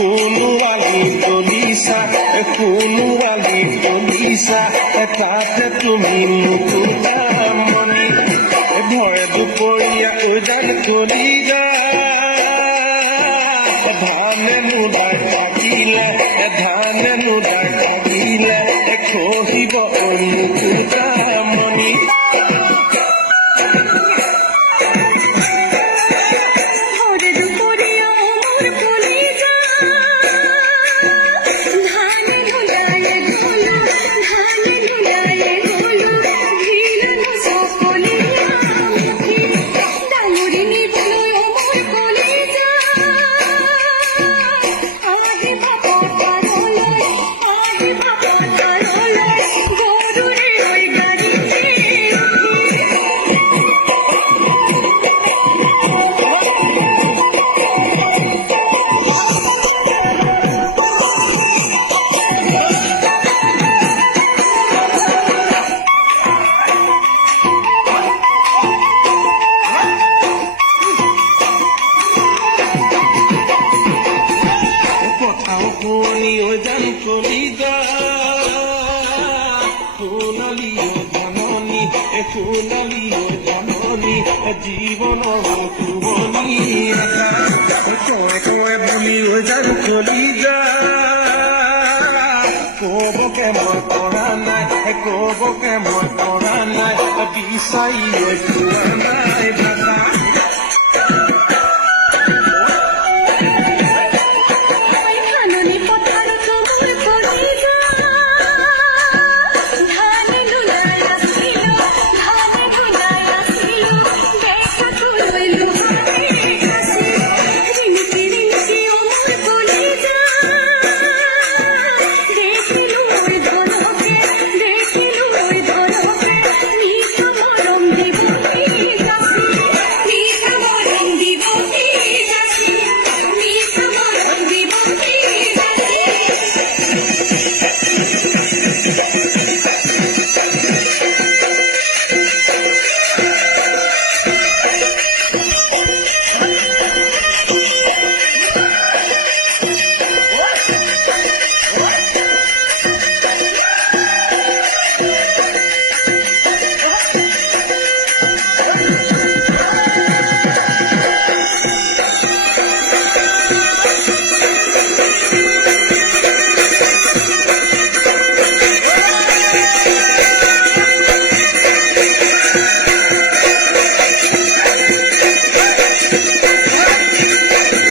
সোণোৱালী দলিছা সোণোৱালী দলিছা তাতে তুমি মুকুতামণি ভয় দুপৰীয়া উজান কৰি যা ধানে মুদাই থাকিলে খহিব মুকুতামণি শুনি যান চলি যা সোণালী জাননী সোণালী জাননী জীৱনৰ শুৱনি কয় কয় বুলি যান চলি যা কবকে মই কৰা নাই বিচাৰিয়ে পোৱা নাই